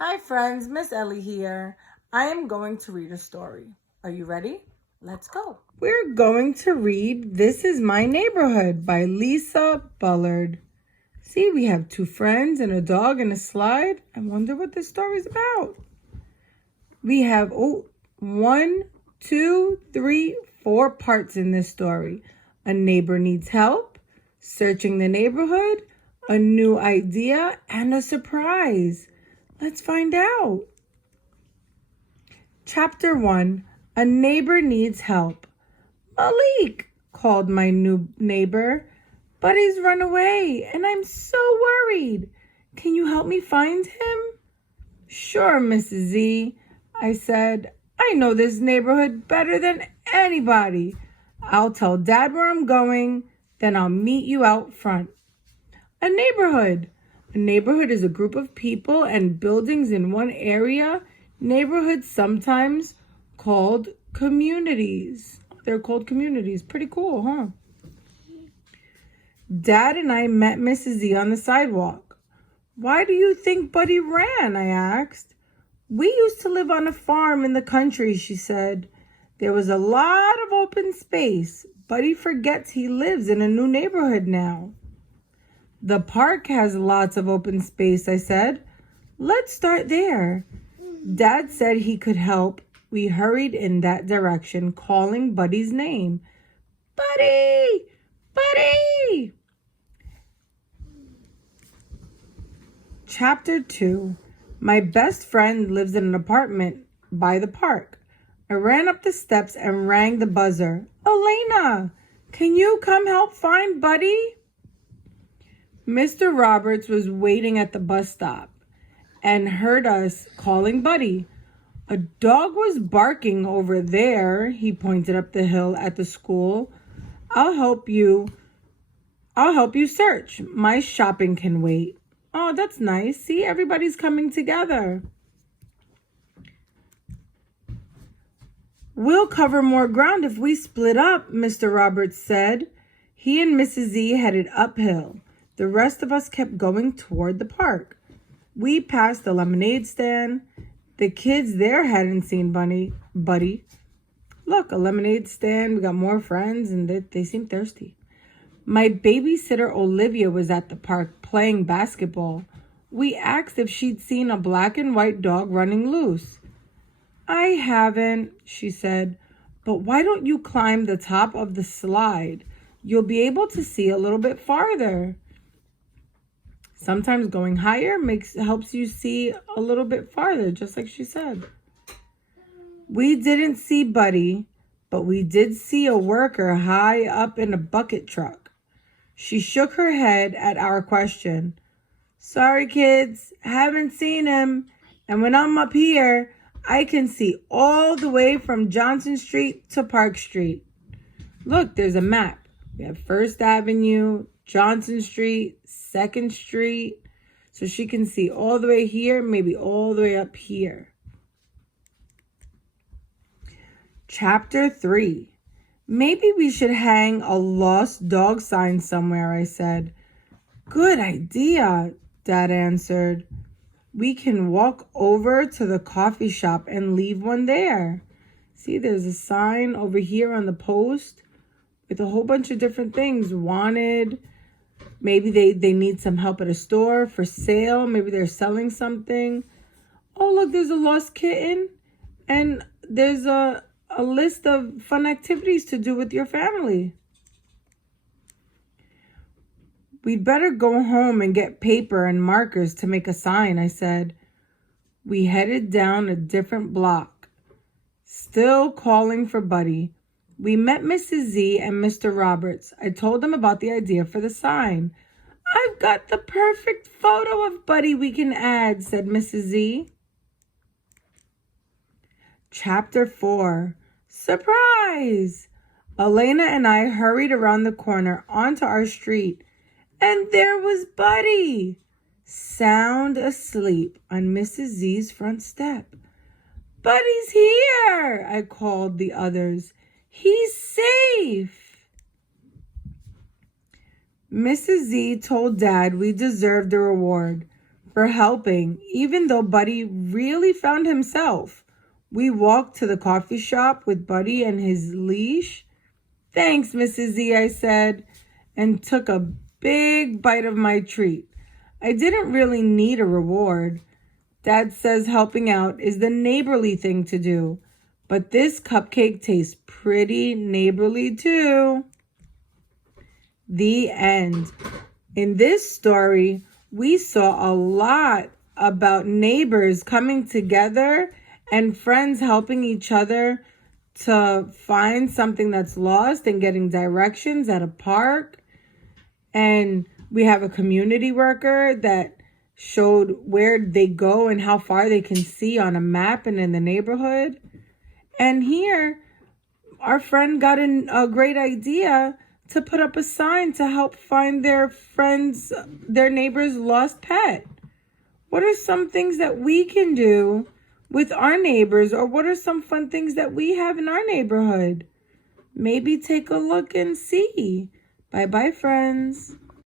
Hi friends, Miss Ellie here. I am going to read a story. Are you ready? Let's go. We're going to read This Is My Neighborhood by Lisa Bullard. See, we have two friends and a dog and a slide. I wonder what this story's about. We have, one, two, three, four parts in this story. A neighbor needs help, searching the neighborhood, a new idea, and a surprise. Let's find out. Chapter 1. A neighbor needs help. Malik, called my new neighbor. Buddy's run away, and I'm so worried. Can you help me find him? Sure, Mrs. Z, I said. I know this neighborhood better than anybody. I'll tell Dad where I'm going, then I'll meet you out front. A neighborhood. A neighborhood is a group of people and buildings in one area. Neighborhoods sometimes called communities. They're called communities. Pretty cool, huh? Dad and I met Mrs. Z on the sidewalk. Why do you think Buddy ran? I asked. We used to live on a farm in the country, she said. There was a lot of open space. Buddy forgets he lives in a new neighborhood now. The park has lots of open space, I said. Let's start there. Dad said he could help. We hurried in that direction, calling Buddy's name. Buddy! Buddy! Chapter 2. My best friend lives in an apartment by the park. I ran up the steps and rang the buzzer. Elena, can you come help find Buddy? Mr. Roberts was waiting at the bus stop and heard us calling Buddy. A dog was barking over there, he pointed up the hill at the school. I'll help you search. My shopping can wait. Oh, that's nice. See, everybody's coming together. We'll cover more ground if we split up, Mr. Roberts said. He and Mrs. Z headed uphill. The rest of us kept going toward the park. We passed the lemonade stand. The kids there hadn't seen Buddy. Look, a lemonade stand. We got more friends, and they seem thirsty. My babysitter Olivia was at the park playing basketball. We asked if she'd seen a black and white dog running loose. I haven't, she said, but why don't you climb the top of the slide? You'll be able to see a little bit farther. Sometimes going higher helps you see a little bit farther, just like she said. We didn't see Buddy, but we did see a worker high up in a bucket truck. She shook her head at our question. Sorry, kids, haven't seen him. And when I'm up here, I can see all the way from Johnson Street to Park Street. Look, there's a map. We have First Avenue, Johnson Street, 2nd Street. So she can see all the way here, maybe all the way up here. Chapter 3. Maybe we should hang a lost dog sign somewhere, I said. Good idea, Dad answered. We can walk over to the coffee shop and leave one there. See, there's a sign over here on the post with a whole bunch of different things. Wanted. Maybe they need some help at a store, for sale. Maybe they're selling something. Oh, look, there's a lost kitten. And there's a list of fun activities to do with your family. We'd better go home and get paper and markers to make a sign, I said. We headed down a different block, still calling for Buddy. We met Mrs. Z and Mr. Roberts. I told them about the idea for the sign. I've got the perfect photo of Buddy we can add, said Mrs. Z. Chapter 4. Surprise! Elena and I hurried around the corner onto our street, and there was Buddy, sound asleep on Mrs. Z's front step. Buddy's here, I called the others. He's safe. Mrs. Z told Dad we deserved the reward. for helping, even though Buddy really found himself. We walked to the coffee shop with Buddy and his leash. "Thanks, Mrs. Z," I said, and took a big bite of my treat. I didn't really need a reward. Dad says helping out is the neighborly thing to do, but this cupcake tastes pretty neighborly too. The end. In this story, we saw a lot about neighbors coming together and friends helping each other to find something that's lost and getting directions at a park. And we have a community worker that showed where they go and how far they can see on a map and in the neighborhood. And here, our friend got a great idea to put up a sign to help find their neighbor's lost pet. What are some things that we can do with our neighbors, or what are some fun things that we have in our neighborhood? Maybe take a look and see. Bye-bye, friends.